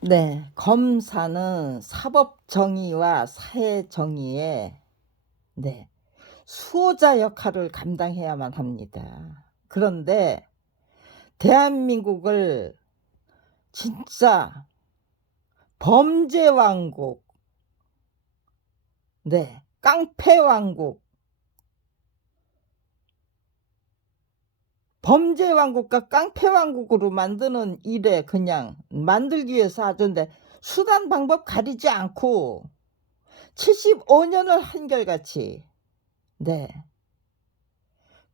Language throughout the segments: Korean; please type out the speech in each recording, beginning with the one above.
네, 검사는 사법 정의와 사회 정의의 네, 수호자 역할을 감당해야만 합니다. 그런데 대한민국을 진짜 범죄 왕국, 네, 깡패 왕국, 범죄 왕국과 깡패 왕국으로 만드는 일에 그냥 만들기 위해서 하던데 수단 방법 가리지 않고 75년을 한결같이 네.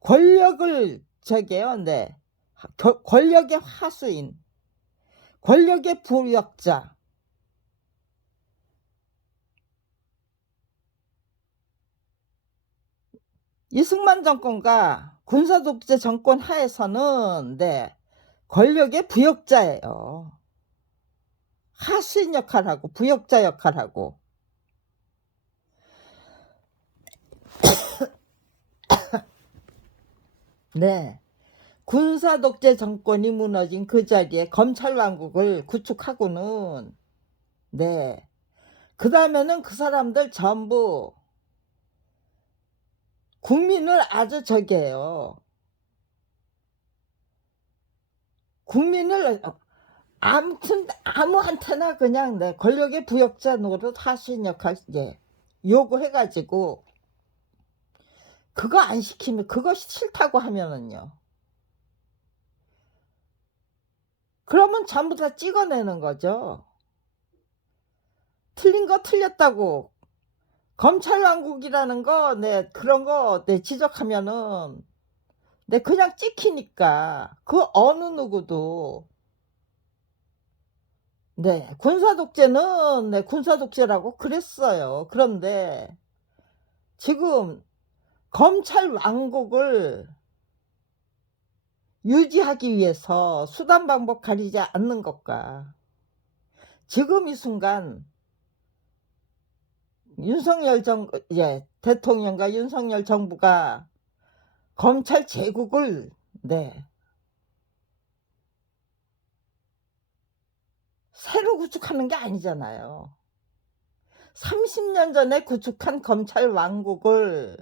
권력을 저게요. 네. 권력의 하수인, 권력의 부역자, 이승만 정권과 군사 독재 정권 하에서는 네. 권력의 부역자예요. 하수인 역할하고 부역자 역할하고. 네. 군사 독재 정권이 무너진 그 자리에 검찰 왕국을 구축하고는 네. 그다음에는 그 사람들 전부 국민을 아주 저기해요. 국민을 아무튼 아무한테나 그냥 내 권력의 부역자 노릇 하수인 역할 요구해 가지고 그거 안 시키면 그것이 싫다고 하면은요. 그러면 전부 다 찍어내는 거죠. 틀린 거 틀렸다고 검찰 왕국이라는 거 그런 거 지적하면은 그냥 찍히니까 그 어느 누구도 군사 독재는 군사 독재라고 그랬어요. 그런데 지금 검찰 왕국을 유지하기 위해서 수단 방법 가리지 않는 것과 지금 이 순간 윤석열 대통령과 윤석열 정부가 검찰 제국을 새로 구축하는 게 아니잖아요. 30년 전에 구축한 검찰 왕국을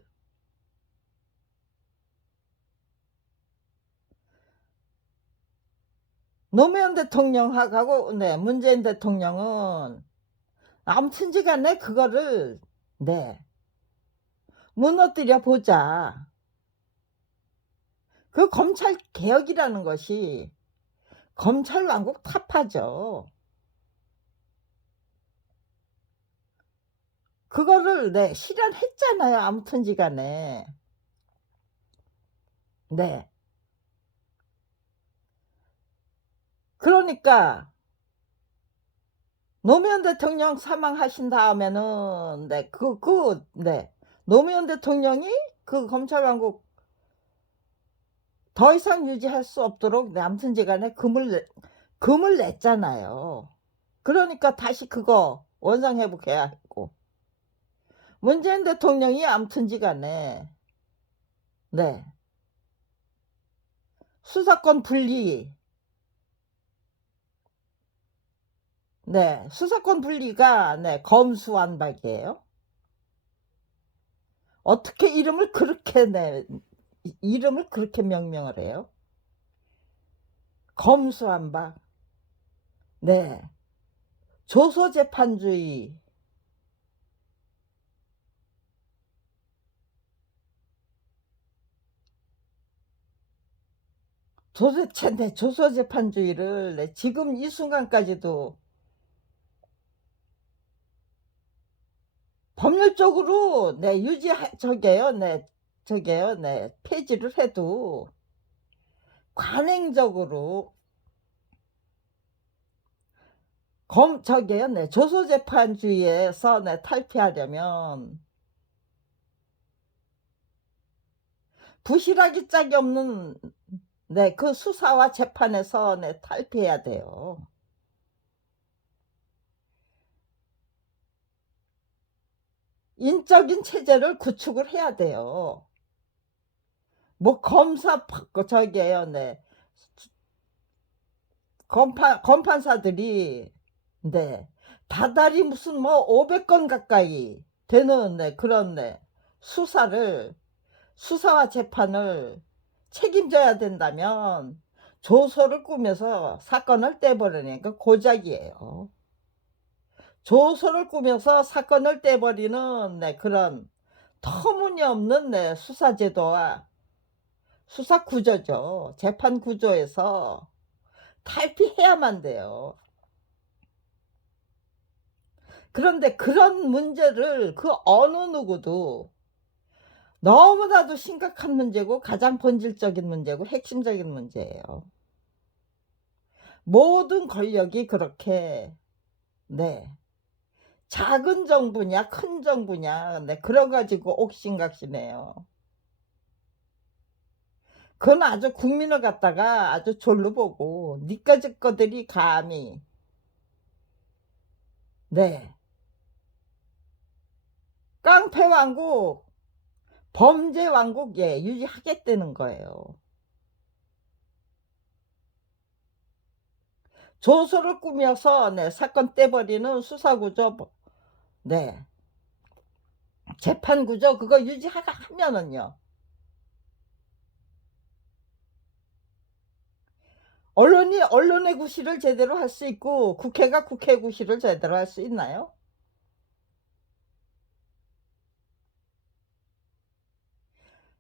노무현 대통령하고 문재인 대통령은 아무튼지간에 그거를 무너뜨려 보자. 그 검찰 개혁이라는 것이 검찰 왕국 타파죠. 그거를 실현했잖아요. 아무튼지간에. 그러니까 노무현 대통령 사망하신 다음에는 노무현 대통령이 그 검찰 왕국 더 이상 유지할 수 없도록 아무튼지간에 금을 냈잖아요. 그러니까 다시 그거 원상회복해야 했고 문재인 대통령이 아무튼지간에 수사권 분리 수사권 분리가 검수완박이에요. 어떻게 이름을 그렇게 명명을 해요? 검수완박. 조소재판주의. 도대체 조소재판주의를 지금 이 순간까지도 법률적으로 폐지를 해도 관행적으로 조소재판주의에서 탈피하려면 부실하기 짝이 없는 그 수사와 재판에서 탈피해야 돼요. 인적인 체제를 구축을 해야 돼요. 뭐 검판사들이 네. 다달이 무슨 뭐 500건 가까이 되는 그런 수사를 수사와 재판을 책임져야 된다면 조서를 꾸며서 사건을 떼버리니까 고작이에요. 조서를 꾸며서 사건을 떼버리는 그런 터무니없는 수사 제도와 수사 구조죠. 재판 구조에서 탈피해야만 돼요. 그런데 그런 문제를 그 어느 누구도 너무나도 심각한 문제고 가장 본질적인 문제고 핵심적인 문제예요. 모든 권력이 그렇게 네 작은 정부냐 큰 정부냐 그래 가지고 옥신각신해요. 그건 아주 국민을 갖다가 아주 졸로 보고 니까짓 것들이 감히 네 깡패 왕국 범죄 왕국 유지하겠다는 거예요. 조서를 꾸며서 사건 떼버리는 수사구조 네 재판구조 그거 유지하면은요 언론이 언론의 구실을 제대로 할 수 있고 국회가 국회 구실을 제대로 할 수 있나요?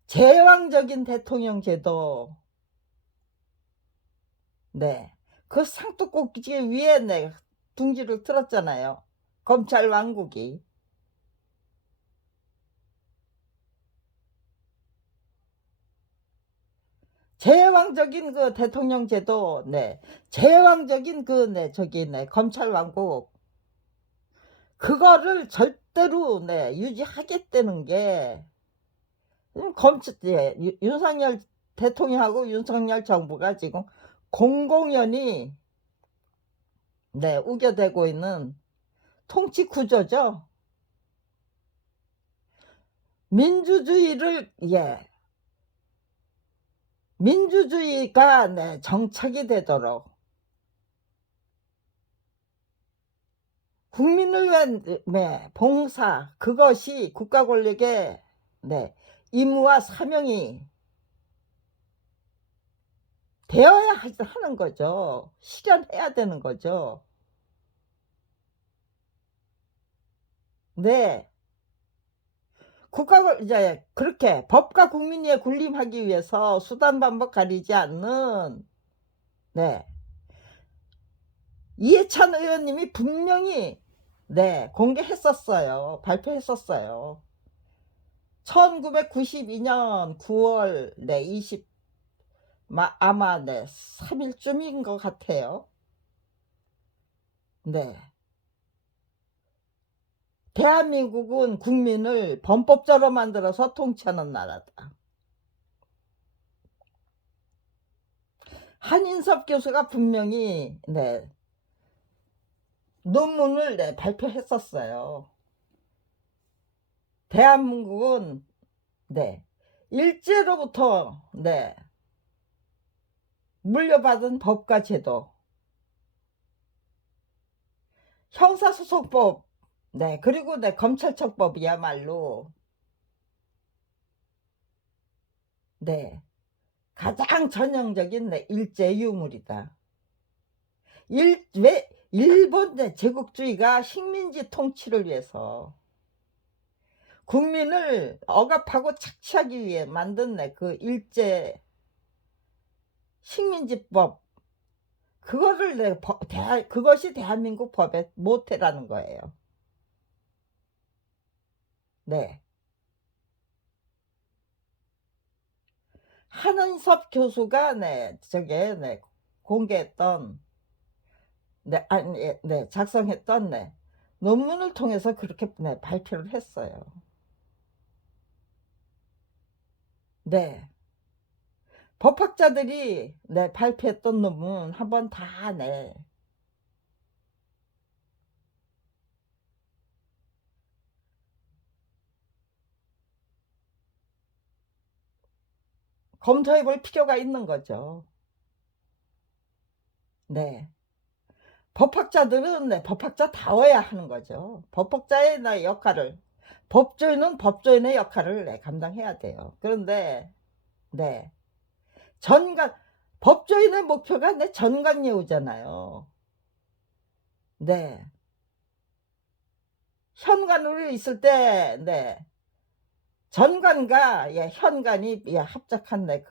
제왕적인 대통령 제도 네. 그 상투꼭지 위에 둥지를 틀었잖아요. 검찰 왕국이. 제왕적인 그 대통령 제도 제왕적인 그 저기 검찰 왕국 그거를 절대로 유지하겠다는 게 검찰 윤석열 대통령하고 윤석열 정부가 지금 공공연히 우겨대고 있는 통치 구조죠. 민주주의를 민주주의가 정착이 되도록 국민을 위한 봉사 그것이 국가 권력의 임무와 사명이 되어야 하는 거죠. 실현해야 되는 거죠. 네. 국가가 이제 그렇게 법과 국민에 군림하기 위해서 수단 방법 가리지 않는 네. 이해찬 의원님이 분명히 공개했었어요. 발표했었어요. 1992년 9월 20 아마 3 일쯤인 것 같아요. 네. 대한민국은 국민을 범법자로 만들어서 통치하는 나라다. 한인섭 교수가 분명히 논문을 발표했었어요. 대한민국은 일제로부터 물려받은 법과 제도 형사소송법 그리고 검찰청법이야말로 가장 전형적인 일제 유물이다. 왜 일본 제국주의가 식민지 통치를 위해서 국민을 억압하고 착취하기 위해 만든 그 일제 식민지법 그거를 그것이 대한민국 법의 모태라는 거예요. 네. 한은섭 교수가 저게 공개했던 아니 작성했던 논문을 통해서 그렇게 발표를 했어요. 네. 법학자들이 발표했던 논문 한번 다 검토해 볼 필요가 있는 거죠. 네. 법학자들은 네 법학자다워야 하는 거죠. 법학자의 나 역할을, 법조인은 법조인의 역할을 네 감당해야 돼요. 그런데 네 전관 법조인의 목표가 네 전관예우잖아요. 네. 현관으로 있을 때 네 전관과 예 현관이 예 합작한 네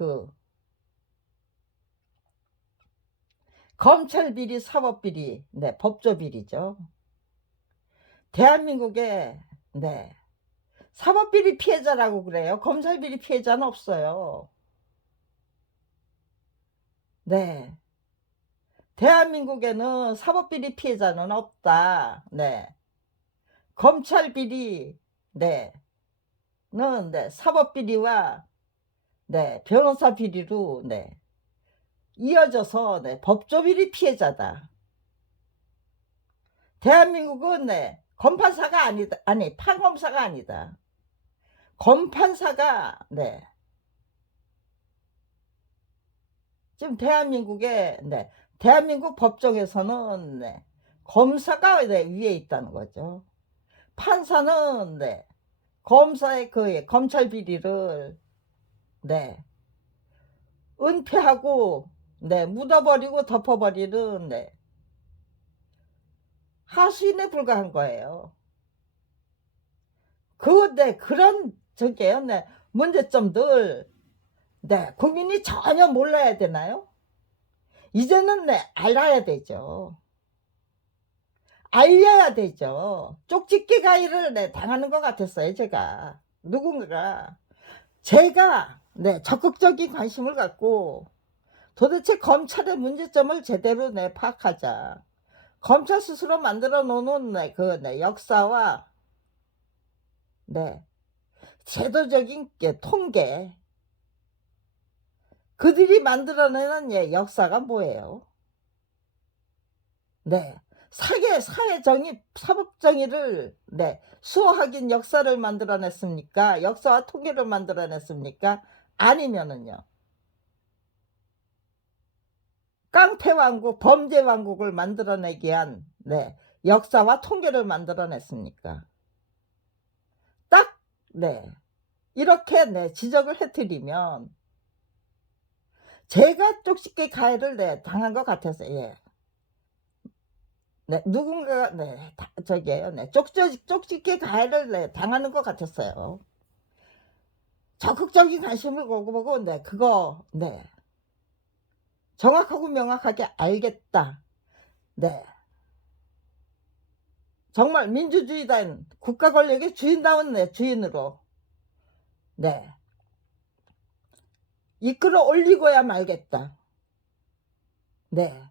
검찰 비리, 사법 비리, 네 법조 비리죠. 대한민국에 네 사법 비리 피해자라고 그래요. 검찰 비리 피해자는 없어요. 네. 대한민국에는 사법 비리 피해자는 없다. 네. 검찰 비리 네 는 네 사법 비리와 네 변호사 비리로 네 이어져서 네 법조 비리 피해자다. 대한민국은 네 검판사가 아니다. 아니 판검사가 아니다. 검판사가 네 지금 대한민국에 네 대한민국 법정에서는 네 검사가 네 위에 있다는 거죠. 판사는 네 검사의 그 예 검찰 비리를 네 은폐하고 네 묻어버리고 덮어버리는 네 하수인에 불과한 거예요. 네 그런 저기에요. 네 문제점들 네 국민이 전혀 몰라야 되나요? 이제는 네 알아야 되죠. 알려야 되죠. 쪽집게 가해를 네 당하는 것 같았어요 제가. 누군가가 제가 네 적극적인 관심을 갖고 도대체 검찰의 문제점을 제대로 네 파악하자. 검찰 스스로 만들어 놓는 네 네 역사와 네 제도적인 게 통계, 그들이 만들어내는 예 역사가 뭐예요? 네. 사회 정의, 사법 정의를 네 수호하긴 역사를 만들어냈습니까? 역사와 통계를 만들어냈습니까? 아니면은요. 깡패 왕국, 범죄 왕국을 만들어내기 위한 네 역사와 통계를 만들어냈습니까? 딱 네. 이렇게 네 지적을 해 드리면 제가 쪽집게 가해를 네 당한 것 같아서 예. 네. 누군가가 네. 저기에요. 네. 쪽집게 가해를 네 당하는 것 같았어요. 적극적인 관심을 보고 네 그거 네. 정확하고 명확하게 알겠다. 네. 정말 민주주의단 국가 권력의 주인다운 네 주인으로 네. 이끌어 올리고야 말겠다. 네.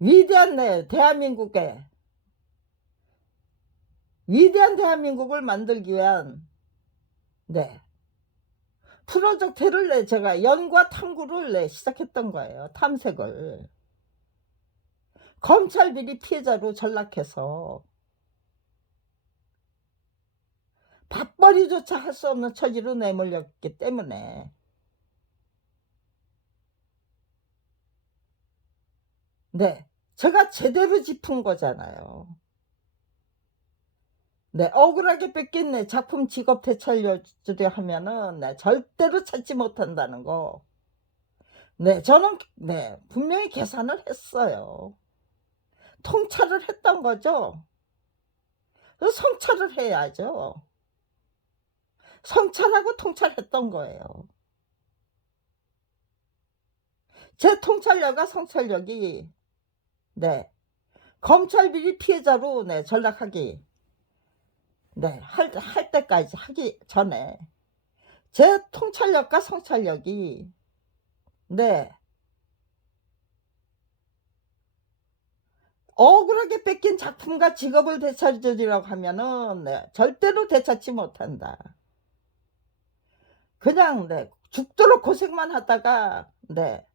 위대한 네 대한민국에 위대한 대한민국을 만들기 위한 네. 프로젝트를 네 제가 연구와 탐구를 네 시작했던 거예요, 탐색을. 검찰 비리 피해자로 전락해서 밥벌이조차 할 수 없는 처지로 내몰렸기 때문에 네 제가 제대로 짚은 거잖아요. 네 억울하게 뺏긴 내 작품 직업 되찾으려 하면은 네 절대로 찾지 못한다는 거. 네 저는 네 분명히 계산을 했어요. 통찰을 했던 거죠. 그 성찰을 해야죠. 성찰하고 통찰했던 거예요. 제 통찰력과 성찰력이 네 검찰 비리 피해자로 네 전락하기 네 할 때까지 하기 전에 제 통찰력과 성찰력이 네 억울하게 뺏긴 작품과 직업을 되찾으리라고 하면은 네 절대로 되찾지 못한다. 그냥 네 죽도록 고생만 하다가 네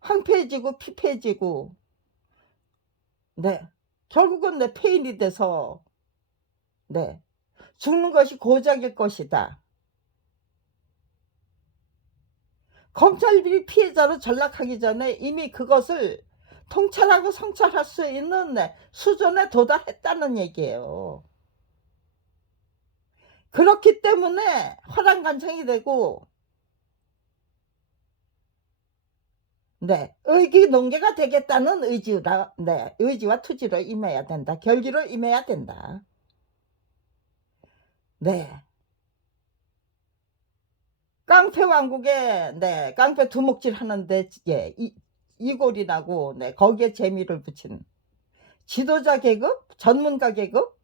황폐해지고 피폐해지고 네 결국은 내 폐인이 돼서 네 '죽는 것이 고작일 것이다.' 검찰 비리 피해자로 전락하기 전에 이미 그것을 통찰하고 성찰할 수 있는 수준에 도달했다는 얘기예요. 그렇기 때문에 화랑간청이 되고 의기농계가 되겠다는 의지와 투지로 임해야 된다. 결기로 임해야 된다. 깡패왕국에 깡패 두목질 하는데 이골이라고 거기에 재미를 붙인 지도자 계급, 전문가 계급,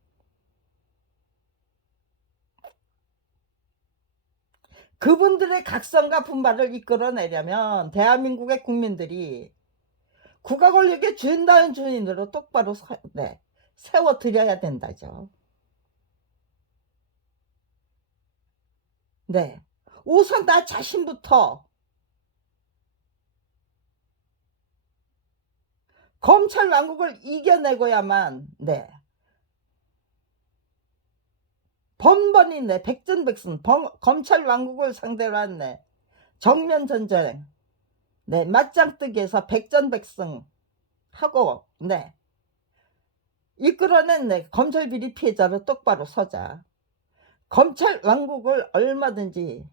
그분들의 각성과 분발을 이끌어내려면 대한민국의 국민들이 국가 권력의 주인다운 주인으로 똑바로 세워드려야 된다죠. 우선 나 자신부터 검찰 왕국을 이겨내고야만 번번이 백전백승 검찰 왕국을 상대로 한 정면전쟁 맞짱뜨기에서 백전백승 하고 이끌어낸 검찰 비리 피해자로 똑바로 서자. 검찰 왕국을 얼마든지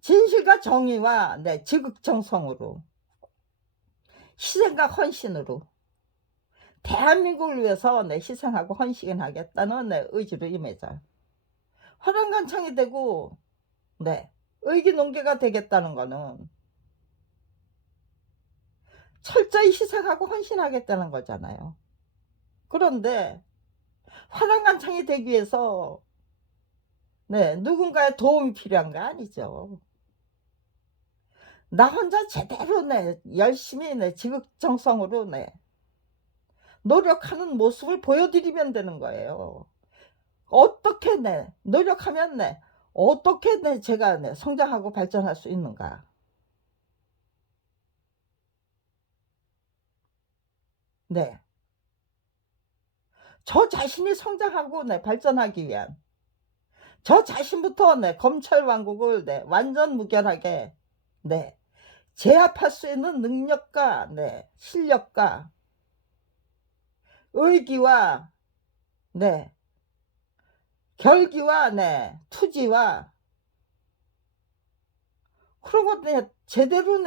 진실과 정의와 지극정성으로 희생과 헌신으로 대한민국을 위해서 희생하고 헌신하겠다는 의지로 임해자. 화랑간청이 되고 의기농계가 되겠다는 거는 철저히 희생하고 헌신하겠다는 거잖아요. 그런데 화랑간청이 되기 위해서 누군가의 도움이 필요한 거 아니죠. 나 혼자 제대로 열심히 지극정성으로 노력하는 모습을 보여드리면 되는 거예요. 어떻게 노력하면 어떻게 제가 성장하고 발전할 수 있는가. 저 자신이 성장하고 발전하기 위한 저 자신부터 검찰 왕국을 완전 무결하게 제압할 수 있는 능력과 실력과 의기와 결기와 투지와 그런 거 제대로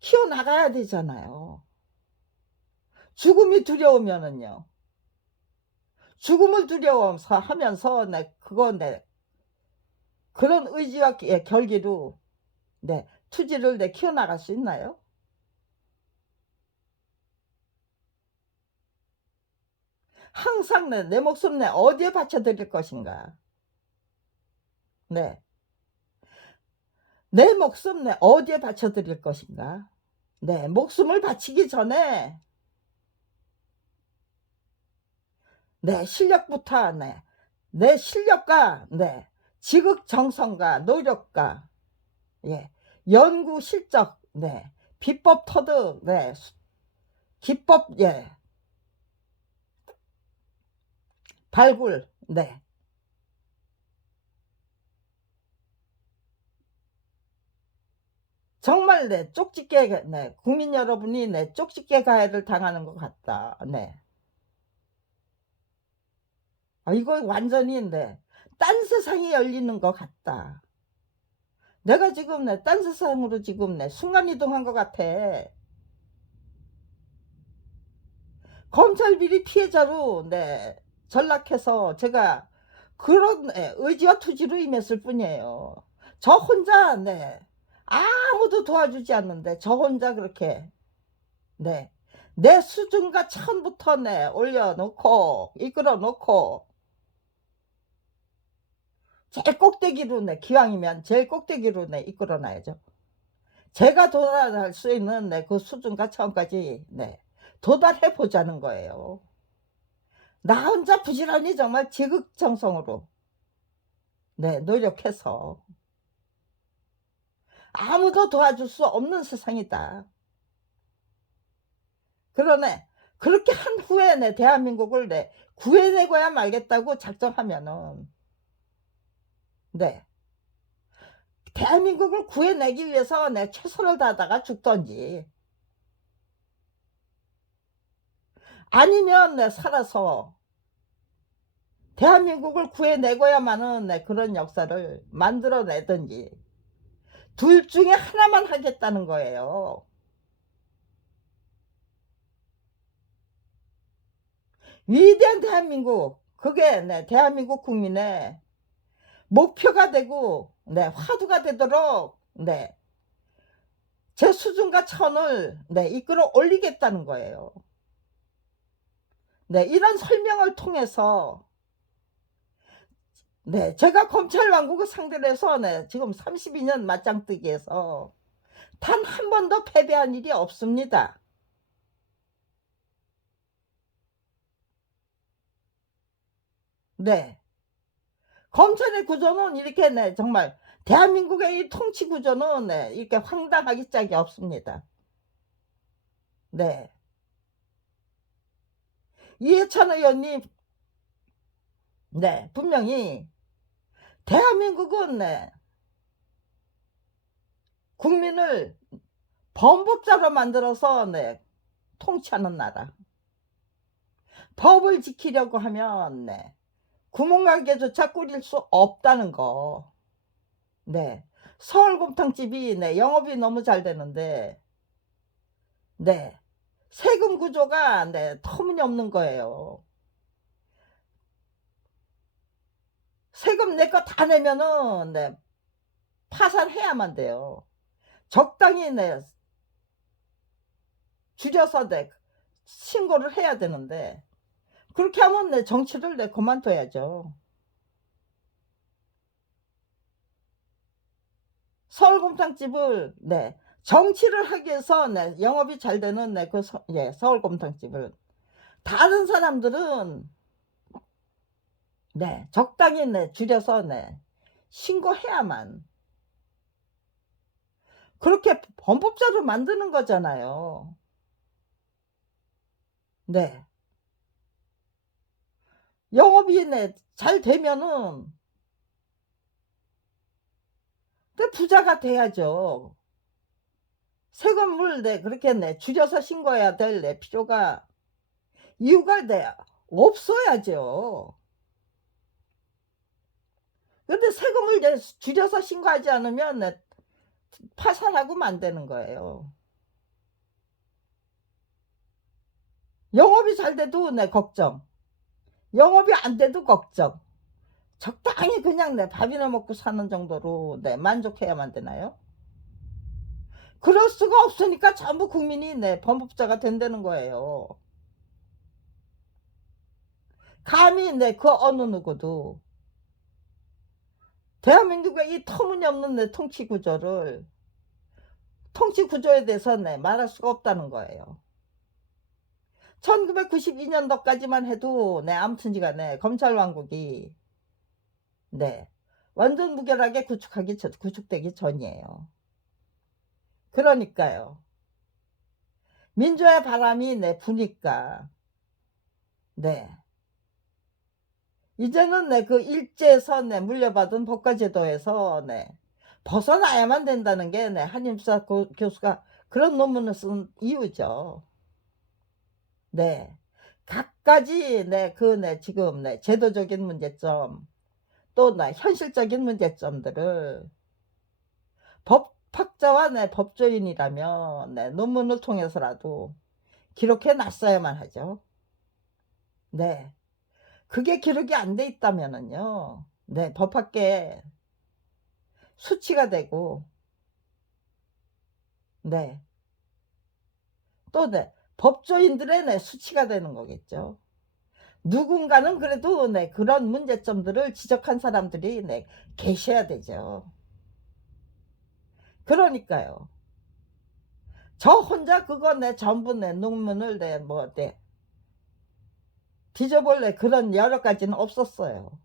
키워나가야 되잖아요. 죽음이 두려우면은요. 죽음을 두려워서 하면서 그런 의지와 결기로 투지를 키워나갈 수 있나요? 항상 내 목숨 어디에 바쳐드릴 것인가? 내 목숨 어디에 바쳐드릴 것인가? 목숨을 바치기 전에 실력부터 내 실력과 지극정성과 노력과 연구 실적 비법 터득 기법 발굴 정말 쪽집게 국민 여러분이 쪽집게 가해를 당하는 것 같다. 이거 완전히 딴 세상이 열리는 것 같다. 내가 지금 딴 세상으로 지금 순간이동한 것 같아. 검찰 비리 피해자로 전락해서 제가 그런 의지와 투지로 임했을 뿐이에요. 저 혼자 아무도 도와주지 않는데 저 혼자 그렇게 내 수준과 처음부터 올려놓고 이끌어놓고 제일 꼭대기로 기왕이면 제일 꼭대기로 이끌어놔야죠. 제가 도달할 수 있는 그 수준과 처음까지 도달해 보자는 거예요. 나 혼자 부지런히 정말 지극정성으로 노력해서 아무도 도와줄 수 없는 세상이다. 그러네 그렇게 한 후에 대한민국을 구해내고야 말겠다고 작정하면은 대한민국을 구해내기 위해서 최선을 다하다가 죽든지, 아니면 살아서 대한민국을 구해내고야만은 그런 역사를 만들어내든지, 둘 중에 하나만 하겠다는 거예요. 위대한 대한민국, 그게 대한민국 국민의 목표가 되고 화두가 되도록 제 수준과 천을 이끌어 올리겠다는 거예요. 이런 설명을 통해서 제가 검찰 왕국을 상대로 해서 지금 32년 맞짱뜨기에서 단 한 번도 패배한 일이 없습니다. 검찰의 구조는 이렇게 정말 대한민국의 이 통치 구조는 이렇게 황당하기 짝이 없습니다. 이해찬 의원님, 분명히 대한민국은 국민을 범법자로 만들어서 통치하는 나라. 법을 지키려고 하면 구멍가게조차 꾸릴 수 없다는 거. 서울곰탕집이 영업이 너무 잘 되는데 세금 구조가 터무니없는 거예요. 세금 내 거 다 내면은 파산해야만 돼요. 적당히 줄여서 신고를 해야 되는데, 그렇게 하면 정치를 그만둬야죠. 서울곰탕집을 정치를 하기 위해서 영업이 잘 되는 그 서울곰탕집을, 다른 사람들은 적당히 줄여서 신고해야만, 그렇게 범법자로 만드는 거잖아요. 영업이 잘 되면은 부자가 돼야죠. 세금을 그렇게 줄여서 신고해야 될 필요가, 이유가 없어야죠. 근데 세금을 줄여서 신고하지 않으면 파산하고 만드는 거예요. 영업이 잘 돼도 걱정, 영업이 안 돼도 걱정. 적당히 그냥 밥이나 먹고 사는 정도로 만족해야만 되나요? 그럴 수가 없으니까 전부 국민이 범법자가 된다는 거예요. 감히 그 어느 누구도 대한민국의 이 터무니없는 통치 구조에 대해서 말할 수가 없다는 거예요. 1992년도까지만 해도 아무튼지간에 검찰 왕국이 완전 무결하게 구축되기 전이에요. 그러니까요. 민주화의 바람이 부니까 이제는 그 일제에서 물려받은 법과제도에서 벗어나야만 된다는 게 한임수사 교수가 그런 논문을 쓴 이유죠. 각가지 지금 제도적인 문제점, 또 현실적인 문제점들을 법학자와 법조인이라면 논문을 통해서라도 기록해 놨어야만 하죠. 그게 기록이 안 돼 있다면은요, 법학계에 수치가 되고, 또 법조인들의 수치가 되는 거겠죠. 누군가는 그래도 그런 문제점들을 지적한 사람들이 계셔야 되죠. 그러니까요. 저 혼자 그거 전부 논문을 뒤져볼 그런 여러 가지는 없었어요.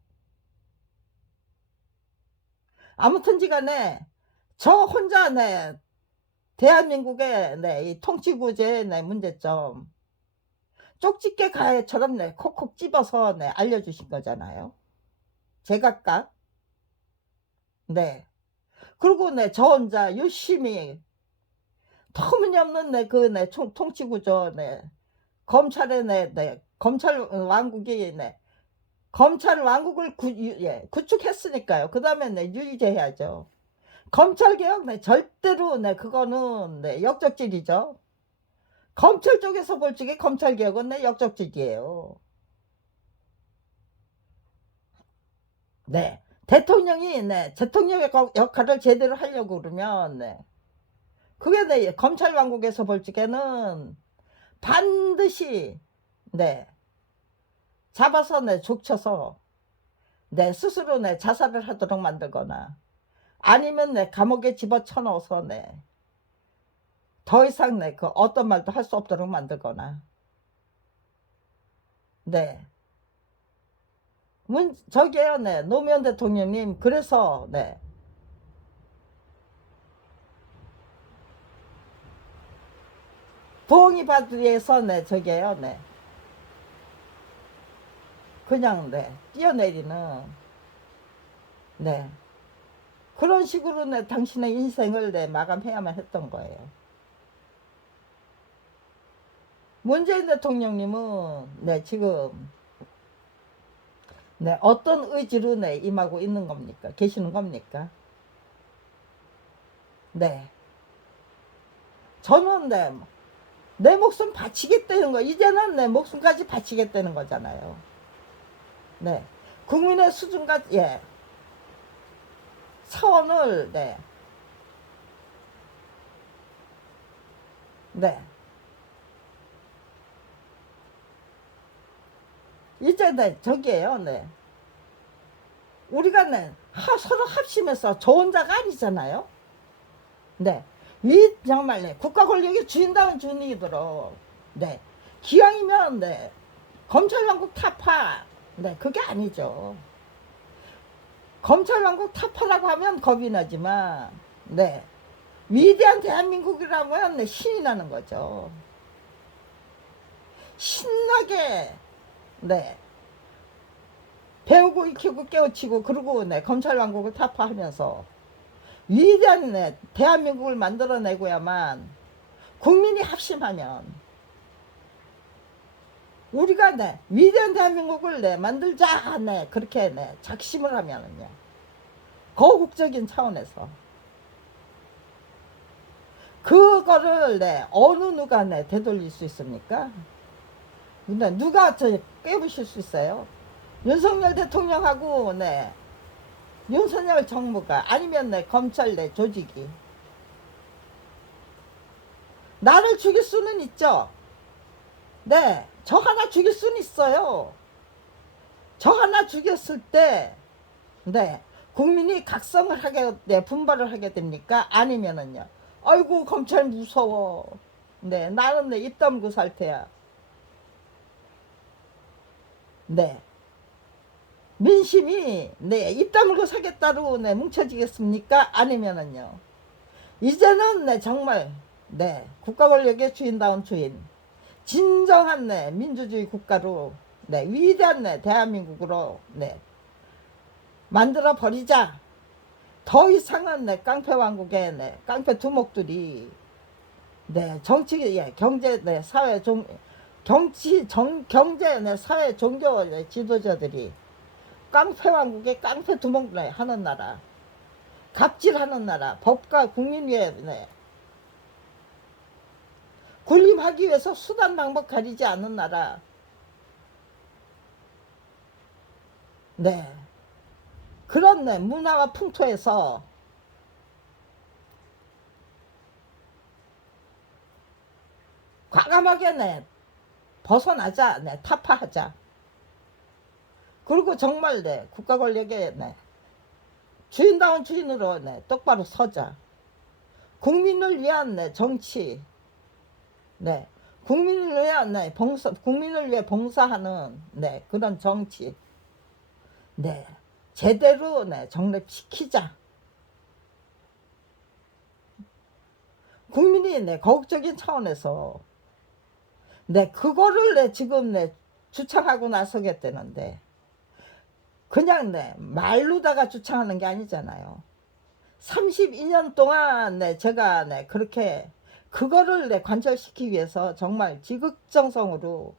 아무튼지간에 저 혼자 대한민국의 이 통치구조의 문제점 쪽집게 가해처럼 콕콕 집어서 알려주신 거잖아요. 제각각. 그리고 저 혼자 열심히 터무니없는 통치구조 검찰의 검찰 왕국이 검찰 왕국을 구축했으니까요. 그다음에 유지해야죠. 검찰개혁 절대로 그거는 역적질이죠. 검찰 쪽에서 볼 적에 검찰개혁은 역적질이에요. 대통령이 대통령의 역할을 제대로 하려고 그러면 그게 검찰 왕국에서 볼 적에는 반드시 잡아서 족쳐서 스스로 자살을 하도록 만들거나 아니면 감옥에 집어쳐넣어서 더 이상 그 어떤 말도 할 수 없도록 만들거나 저기에요 노무현 대통령님 그래서 부엉이 바위에서 저기에요 그냥 뛰어내리는 그런 식으로 당신의 인생을 마감해야만 했던 거예요. 문재인 대통령님은 지금 어떤 의지로 임하고 있는 겁니까? 계시는 겁니까? 저는 내 목숨 바치겠다는 거 이제는 내 목숨까지 바치겠다는 거잖아요. 국민의 수준과 사원을 이제 저기에요 우리가 서로 합심해서 저 혼자가 아니잖아요. 이 정말 국가 권력의 주인다운 주인이도록 기왕이면 검찰 왕국 타파 그게 아니죠. 검찰 왕국 타파라고 하면 겁이 나지만 위대한 대한민국이라면 신이 나는 거죠. 신나게 배우고 익히고 깨우치고 그리고 검찰 왕국을 타파하면서 위대한 대한민국을 만들어내고야만 국민이 합심하면 우리가 위대한 대한민국을 만들자 그렇게 작심을 하면은요 거국적인 차원에서 그거를 어느 누가 되돌릴 수 있습니까? 누가 깨부실 수 있어요? 윤석열 대통령하고 윤석열 정부가 아니면 검찰 조직이 나를 죽일 수는 있죠. 저 하나 죽일 수는 있어요. 저 하나 죽였을 때 국민이 각성을 하게 분발을 하게 됩니까? 아니면은요 아이고 검찰 무서워 나는 입 다물고 살 테야. 민심이 입 다물고 사겠다로 뭉쳐지겠습니까? 아니면은요 이제는 정말 국가 권력의 주인다운 주인 진정한 민주주의 국가로 위대한 대한민국으로 만들어 버리자. 더 이상은 깡패 왕국의 깡패 두목들이 정치 경제 사회 경제 사회 종교 지도자들이 깡패 왕국의 깡패 두목 하는 나라 갑질하는 나라 법과 국민 위에 군림하기 위해서 수단 방법 가리지 않는 나라 그런 문화와 풍토에서 과감하게 벗어나자 타파하자. 그리고 정말 국가 권력의 주인다운 주인으로 똑바로 서자. 국민을 위한 정치 국민을 위한 봉사 국민을 위해 봉사하는 그런 정치 제대로 정립시키자. 국민이 거국적인 차원에서 그거를 지금 주창하고 나서겠다는데 그냥 말로다가 주창하는 게 아니잖아요. 32년 동안 네, 제가 네, 그렇게 그거를 네, 관철시키기 위해서 정말 지극정성으로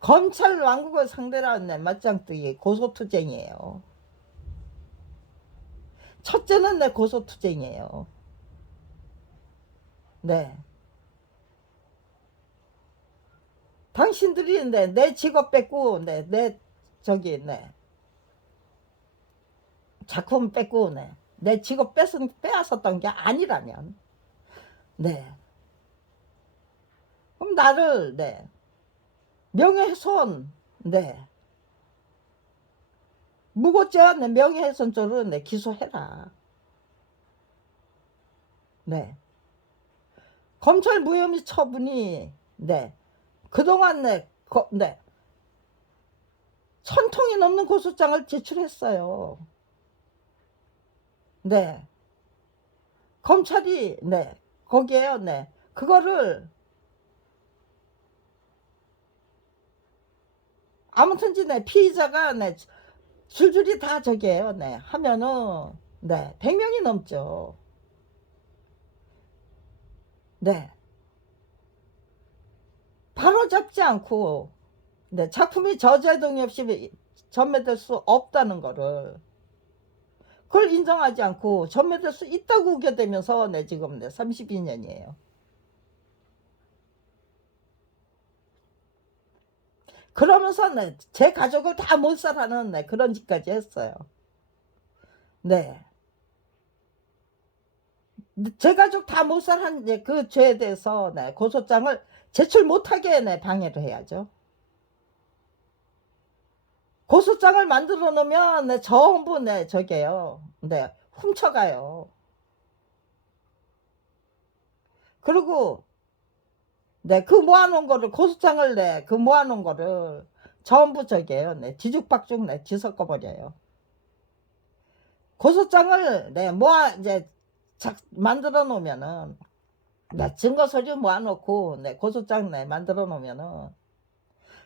검찰 왕국을 상대로 한 네, 맞짱뜨기 고소투쟁이에요. 첫째는 네, 고소투쟁이에요. 네. 당신들이 네, 내 직업 뺏고 네, 내 저기 네, 작품 뺏고 네, 내 직업 빼앗았던 게 아니라면 네. 그럼 나를 네, 명예훼손 네, 무고죄와 네, 명예훼손죄로 네, 기소해라. 네. 검찰 무혐의 처분이 네, 그동안 네, 네, 1000통이 넘는 고소장을 제출했어요. 네. 검찰이 네, 거기에요. 네. 그거를 아무튼지 네, 피의자가 네, 줄줄이 다 저기에요. 네. 하면은 네, 100명이 넘죠. 네. 바로 잡지 않고 네, 작품이 저제동이 없이 전매될 수 없다는 거를 그걸 인정하지 않고 전매될 수 있다고 우겨대면서 네, 지금 네, 32년이에요. 그러면서 네, 제 가족을 다 몰살하는 네, 그런 짓까지 했어요. 네. 제 가족 다 몰살한 이제 그 죄에 대해서 네, 고소장을 제출 못하게 네, 방해를 해야죠. 고소장을 만들어 놓으면 네, 전부 네, 저게요. 네, 훔쳐가요. 그리고 네, 그 모아놓은 거를 고소장을 네, 그 모아놓은 거를 전부 저게요. 네, 뒤죽박죽 네, 뒤섞어 버려요. 고소장을 네, 모아 이제 만들어 놓으면은 네, 증거 서류 모아놓고 네, 고소장 네, 만들어 놓으면은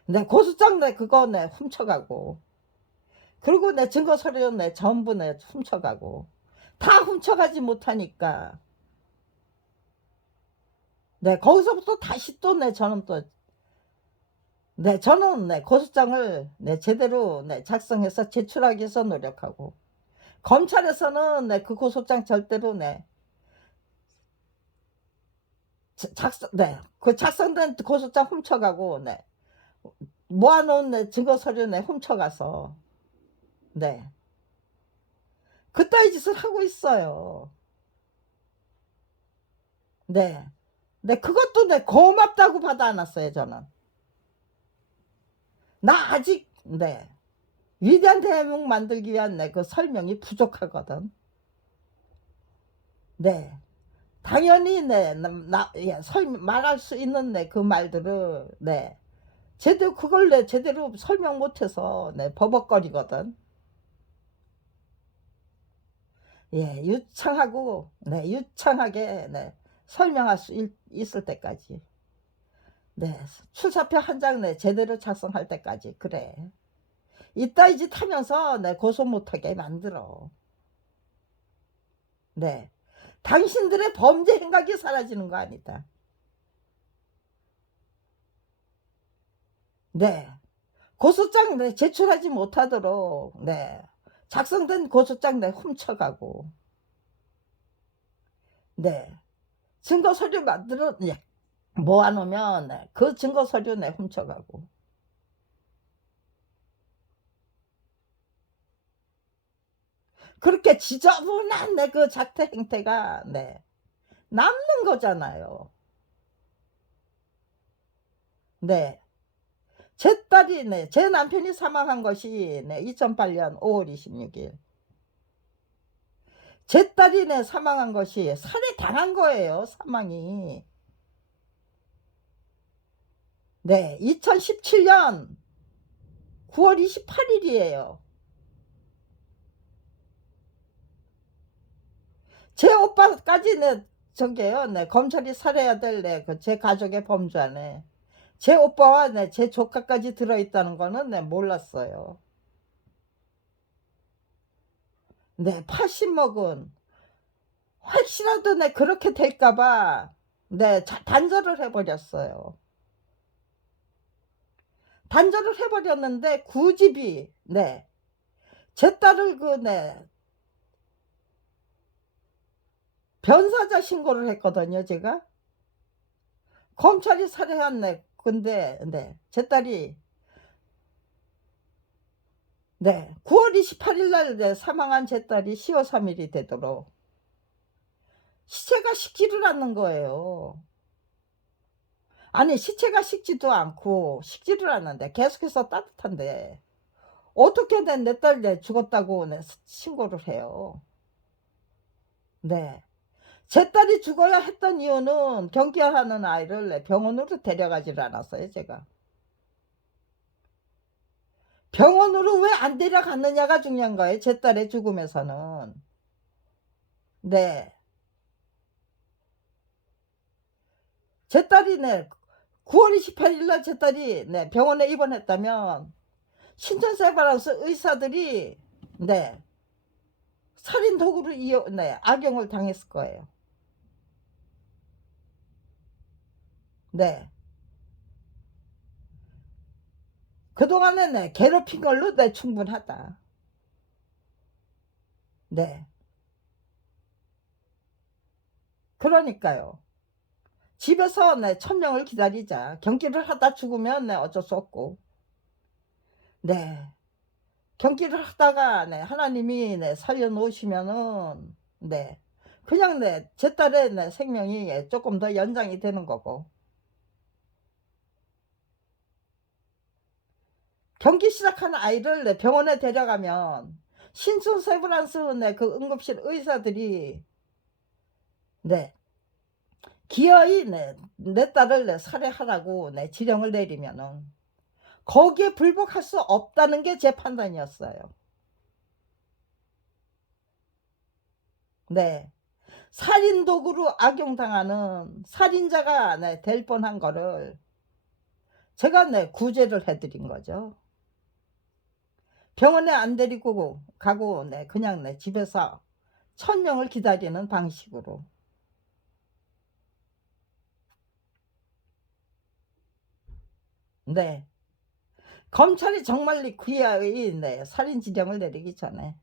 네, 고소장 네, 그거 네, 훔쳐가고 그리고 내 증거 서류 내 전부 내 훔쳐가고 다 훔쳐가지 못하니까 네, 거기서부터 다시 또 내 저는 또 네, 저는 네, 고소장을 네, 제대로 네, 작성해서 제출하기 위해서 노력하고 검찰에서는 네, 그 고소장 절대로 네, 네, 그 작성된 고소장 훔쳐가고 네, 모아놓은 네, 증거 서류 네, 훔쳐가서 네, 그따위 짓을 하고 있어요. 네, 네, 그것도 네, 고맙다고 받아 안았어요 저는. 나 아직 네, 위대한 대한민국 만들기 위한 내 그 설명이 부족하거든. 네. 당연히 네, 예, 말할 수 있는 네, 그 말들을 네, 제대로 그걸 내 제대로 설명 못해서 네, 버벅거리거든. 예, 유창하고 네, 유창하게 네, 설명할 수 있을 때까지. 네, 출사표 한 장 네, 제대로 작성할 때까지 그래. 이따위 짓 하면서 네, 고소 못하게 만들어. 네. 당신들의 범죄 행각이 사라지는 거 아니다. 네. 고소장 네, 제출하지 못하도록 네. 작성된 고소장 내 훔쳐가고 네. 증거 서류 만들어 예. 모아놓으면 네. 그 증거 서류 내 훔쳐가고 그렇게 지저분한 내 그 작태 행태가 네. 남는 거잖아요. 네. 제 딸이 네. 제 남편이 사망한 것이 네. 2008년 5월 26일. 제 딸이 네. 사망한 것이 살해당한 거예요, 사망이. 네. 2017년 9월 28일이에요. 제 오빠까지 네, 저게요. 네, 검찰이 살해해야 될 네, 그 제 가족의 범주 안에 제 오빠와 네, 제 조카까지 들어있다는 거는 네, 몰랐어요. 네, 80 먹은 혹시라도 네 그렇게 될까 봐 네 단절을 해 버렸어요. 단절을 해 버렸는데 구집이 네 제 딸을 변사자 신고를 했거든요 제가. 검찰이 살해한 근데 제 딸이 9월 28일 날 사망한 제 딸이 10월 3 일이 되도록 시체가 식지를 않는 거예요. 아니 시체가 식지도 않고 식지를 않는데 계속해서 따뜻한데 어떻게 내 딸 죽었다고 신고를 해요. 네. 제 딸이 죽어야 했던 이유는 경기하는 아이를 병원으로 데려가지를 않았어요 제가. 병원으로 왜 안 데려갔느냐가 중요한 거예요 제 딸의 죽음에서는. 네. 제 딸이 9월 28일 날 제 딸이 병원에 입원했다면 신천사바라스 의사들이 네 살인 도구로 악용을 당했을 거예요. 네. 그동안에 괴롭힌 걸로 충분하다. 네. 그러니까요. 집에서 천명을 기다리자. 경기를 하다 죽으면 어쩔 수 없고. 네. 경기를 하다가 하나님이 살려 놓으시면은 그냥 제 딸의 생명이 쪼끔 더 연장이 되는 거고. 경기 시작한 아이를 병원에 데려가면 신촌세브란스 그 응급실 의사들이 네 기어이 내 딸을 살해하라고 지령을 내리면은 거기에 불복할 수 없다는 게 제 판단이었어요. 네. 살인 도구로 악용당하는 살인자가 될 뻔한 거를 제가 구제를 해 드린 거죠. 병원에 안 데리고 가고 그냥 집에서 천명을 기다리는 방식으로. 네. 검찰이 정말 이 귀하의 살인 지령을 내리기 전에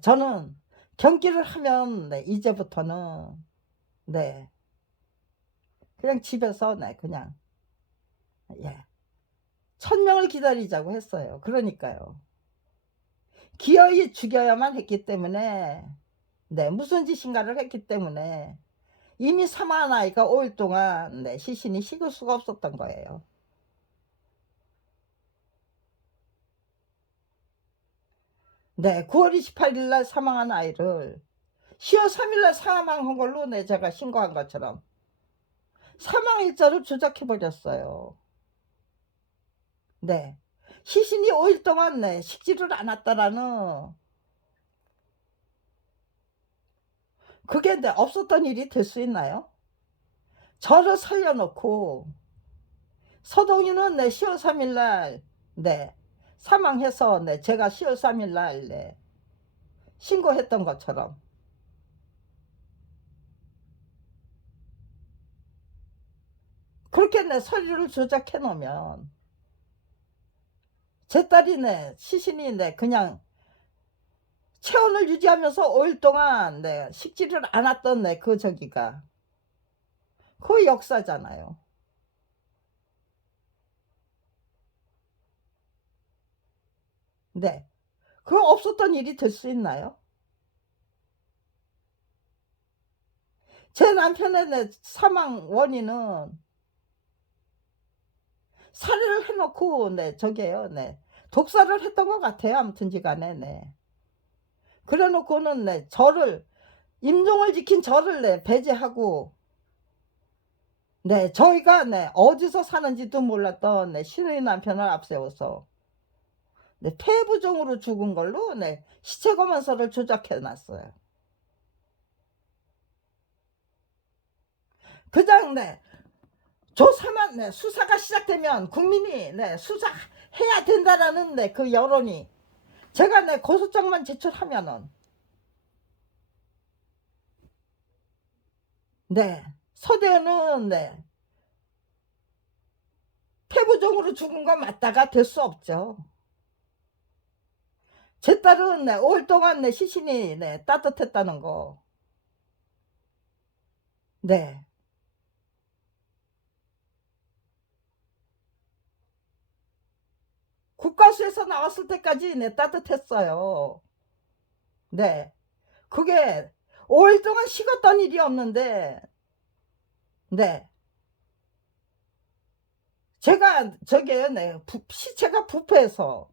저는 경기를 하면 이제부터는 네 그냥 집에서 그냥 예 천명을 기다리자고 했어요. 그러니까요. 기어이 죽여야만 했기 때문에 무슨 짓인가를 했기 때문에 이미 사망한 아이가 5일 동안 시신이 식을 수가 없었던 거예요. 9월 28일 날 사망한 아이를 10월 3일 날 사망한 걸로 제가 신고한 것처럼 사망 일자를 조작해 버렸어요. 네. 시신이 5일 동안 식지를 않았다라는 그게 없었던 일이 될 수 있나요? 저를 살려 놓고 서동이는 10월 3일 날 네 사망해서 제가 10월 3일 날 신고했던 것처럼 그렇게 서류를 조작해 놓으면 제 딸이 시신이 그냥 체온을 유지하면서 5일 동안 식지를 않았던 그 저기가 그 역사잖아요. 네. 그 없었던 일이 될 수 있나요? 제 남편의 사망 원인은 살해를 해 놓고 저기에요. 독살을 했던 것 같아요 아무튼지 간에 그래 놓고는 저를 임종을 지킨 저를 배제하고 저희가 어디서 사는지도 몰랐던 시누이 남편을 앞세워서 폐부종으로 죽은 걸로 시체 검안서를 조작해 놨어요. 그냥 조사만 수사가 시작되면 국민이 수사해야 된다라는 그 여론이 제가 고소장만 제출하면은 네. 서대은은 네. 태부종으로 죽은 거 맞다가 될 수 없죠. 제 딸은 네 5일 동안 네 시신이 네 따뜻했다는 거. 네. 국가수에서 나왔을 때까지 네 따뜻했어요. 네. 그게 5일 동안 식었던 일이 없는데 네. 제가 저게요 네 시체가 부패해서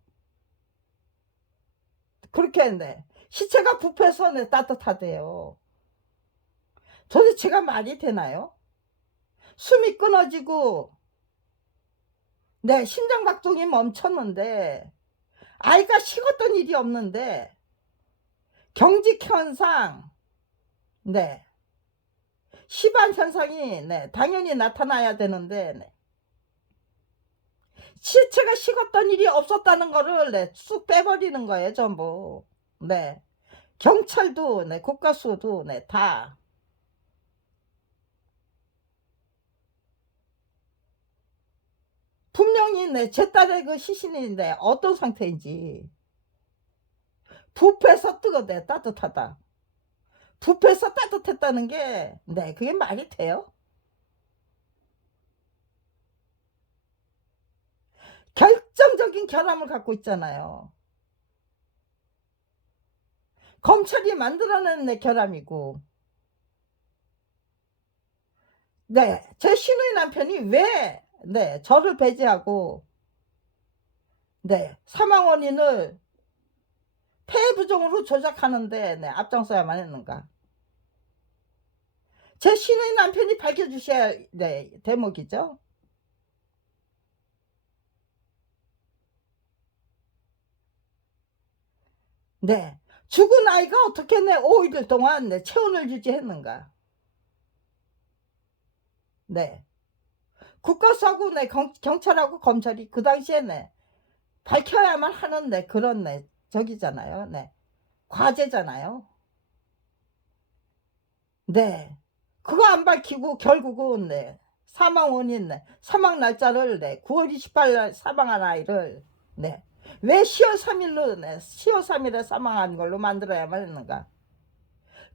그렇게 네 시체가 부패해서 네 따뜻하대요. 도대체가 말이 되나요? 숨이 끊어지고 네 심장박동이 멈췄는데 아이가 식었던 일이 없는데 경직현상 네 시반 현상이 네 당연히 나타나야 되는데 네 시체가 식었던 일이 없었다는 거를 네 쑥 빼버리는 거예요 전부. 네. 경찰도 네 국가수도 네 다. 분명히 네 제 딸의 그 시신이 네 어떤 상태인지 부패해서 뜨거대 따뜻하다. 부패해서 따뜻했다는 게 네 그게 말이 돼요? 결정적인 결함을 갖고 있잖아요. 검찰이 만들어낸 네 결함이고 네 제 시누이 남편이 왜 네 저를 배제하고 네 사망 원인을 폐해 부종으로 조작하는 데 네 앞장서야만 했는가. 제 시누이 남편이 밝혀 주셔야 할 네 대목이죠. 네. 죽은 아이가 어떻게 내 5 일 동안 내 체온을 유지했는가. 네. 국가수하고 네 경찰하고 검찰이 그 당시에 네 밝혀야만 하는 네 그런 네 저기잖아요. 네. 과제잖아요. 네. 그거 안 밝히고 결국은 네 사망 원인 네 사망 날짜를 네 9월 28일 날 사망한 아이를 네 왜 10월 3 일로 네 10월 3 일에 사망한 걸로 만들어야만 했는가.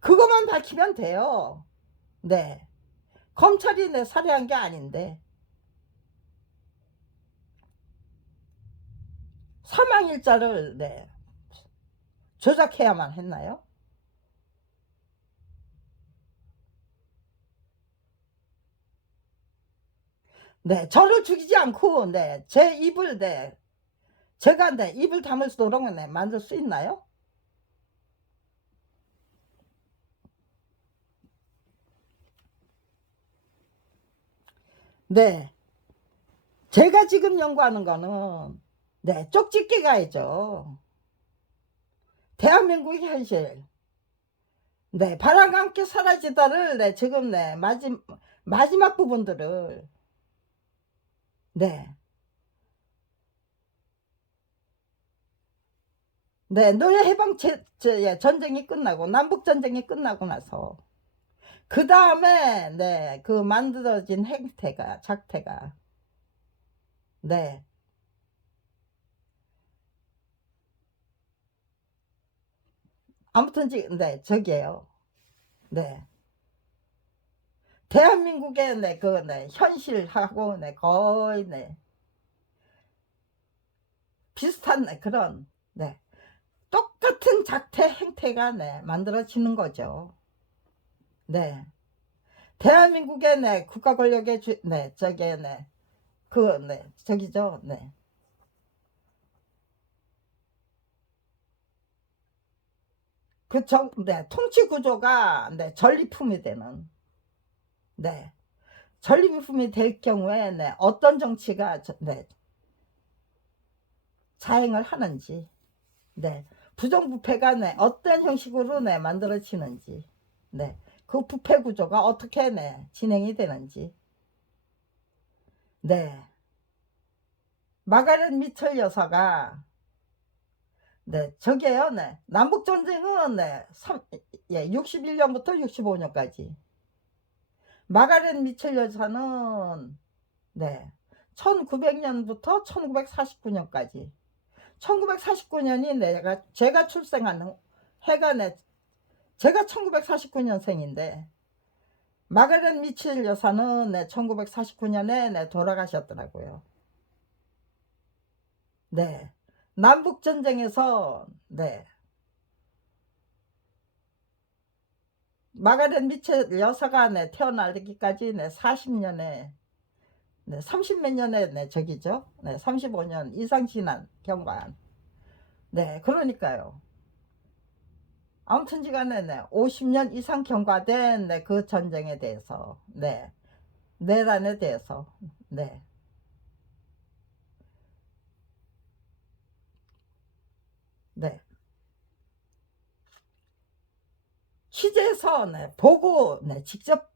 그것만 밝히면 돼요. 네. 검찰이 네 살해한 게 아닌데 사망 일자를 네 조작해야만 했나요? 네. 저를 죽이지 않고 네 제 입을 네 제가 네 입을 다물 수도록 네 만들 수 있나요? 네. 제가 지금 연구하는 거는 네 쪽집게 가야죠. 대한민국의 현실. 네. 바람과 함께 사라지다를 네 지금 네 마지막 부분들을 네. 네. 노래 해방 예 전쟁이 끝나고 남북 전쟁이 끝나고 나서 그다음에 네 그 만들어진 행태가 작태가 네. 아무튼 네 저기에요. 네. 대한민국의 네 그 네 현실하고 네 거의 네 비슷한 네 그런 네 똑같은 작태 행태가 네 만들어지는 거죠. 네. 대한민국의 네 국가 권력의 네 저게 네 그 네 저기죠. 네. 그 네 통치 구조가 네 전리품이 되는 네 전리품이 될 경우에 네 어떤 정치가 네 자행을 하는지 네 부정부패가 네 어떤 형식으로 네 만들어지는지 네 그 부패 구조가 어떻게 네 진행이 되는지 네 마가렛 미첼 여사가 네 저게요 네 남북 전쟁은 네 61 년부터 65 년까지 마가렛 미첼 여사는 네 1900년부터 1949년까지 1949년이 제가 출생하는 해가 제가 1949년생인데 마가렛 미첼 여사는 1949년에 돌아가셨더라고요. 네. 남북 전쟁에서 마가렛 미첼 여사가 태어나기까지 40년에 30몇 년에 저기죠. 35년 이상 지난 경관. 그러니까요. 아무튼지간에 50년 이상 경과된 그 전쟁에 대해서 내란에 대해서 취재해서 보고 직접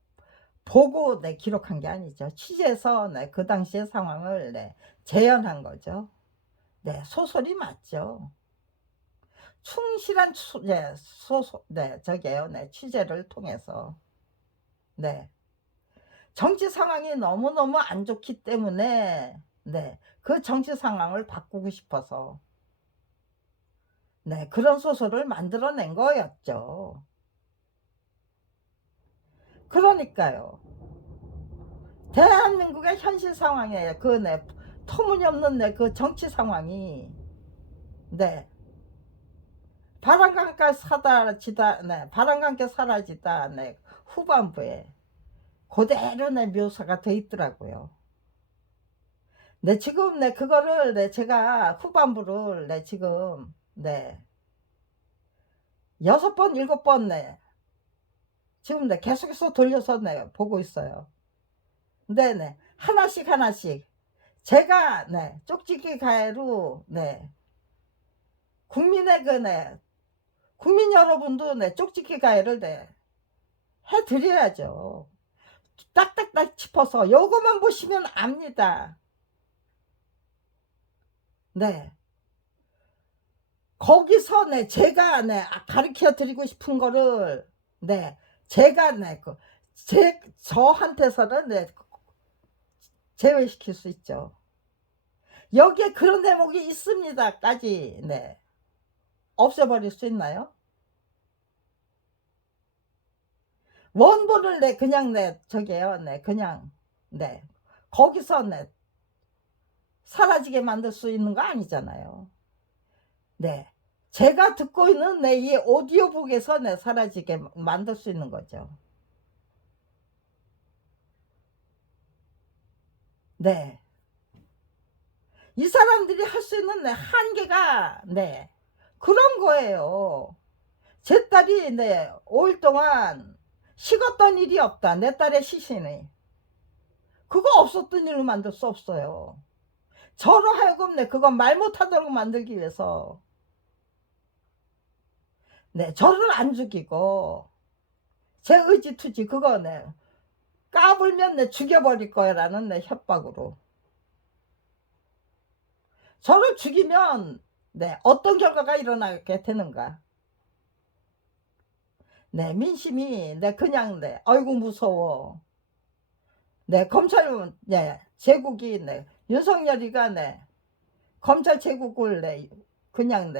보고 기록한 게 아니죠. 취재해서 그 당시의 상황을 재현한 거죠. 소설이 맞죠. 충실한 저게요. 취재를 통해서 정치 상황이 너무너무 안 좋기 때문에 그 정치 상황을 바꾸고 싶어서 그런 소설을 만들어낸 거였죠. 그러니까요. 대한민국의 현실 상황에 그 터무니없는 그 정치 상황이 바람과 함께 사라지다 바람과 함께 사라지다 후반부에 그대로 묘사가 돼 있더라고요. 지금 그거를 제가 후반부를 지금 6번 7번 지금 계속해서 돌려서 보고 있어요. 하나씩 하나씩 제가 쪽집게 가해로 국민의 국민 여러분도 쪽집게 가해를 해드려야죠. 딱딱딱 짚어서 요거만 보시면 압니다. 거기서 제가 가르쳐 드리고 싶은 거를 제가 저한테서는 제외시킬 수 있죠. 여기에 그런 대목이 있습니다까지 없애버릴 수 있나요? 원본을 그냥 저게요. 그냥 거기서 사라지게 만들 수 있는 거 아니잖아요. 제가 듣고 있는 이 오디오북에서 사라지게 만들 수 있는 거죠. 이 사람들이 할 수 있는 한계가 그런 거예요. 제 딸이 5일 동안 식었던 일이 없다. 내 딸의 시신이. 그거 없었던 일로 만들 수 없어요. 저로 하여금 그거 말 못하도록 만들기 위해서 저를 안 죽이고 제 의지투지 그거 까불면 죽여버릴 거라는 협박으로 저를 죽이면 어떤 결과가 일어나게 되는가. 민심이 그냥 아이고 무서워. 검찰 제국이 윤석열이가 검찰 제국을 그냥